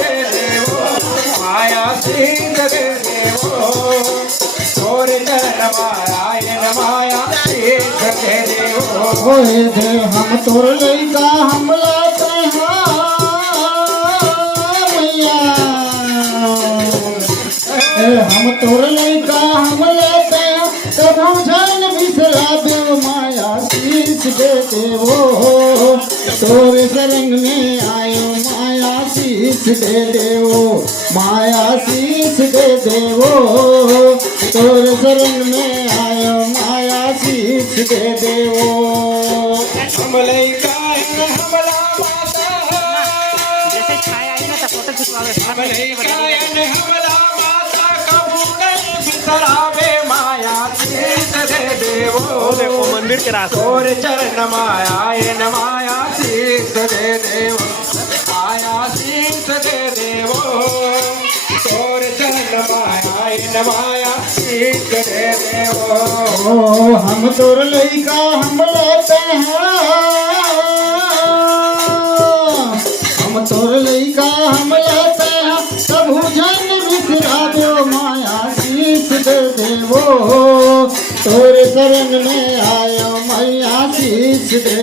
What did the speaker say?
दे देवो माया शीश दे देवो तोर चरण माया माया शीश दे देवो होए दे हम तोर लइका हम लाते मैया हम तोर लइका हम लेते कभू जान बिसरा देव माया शीश दे देवो तोर शरण में आयो माया शीश दे देवो माया शीश दे देवो तोर शरण में आयो माया शीश दे देवो हम लइका हमला माता जैसे छाया आई ना तो फोटो खिंचवावे हम लइका हमला माता कबू नहीं बिसरावे माया शीश दे देवो देखो मंदिर के रास्ते तोर चरण माया शीश दे देवो माया शीश दे देवो तोर चरण माया शीश दे देवो ओ हम तोर लइका हम लेते हैं हम तोर लइका हम लेते हैं कभू जान बिसरा दो माया शीश दे देवो तोर शरण में आयो मैया शीश दे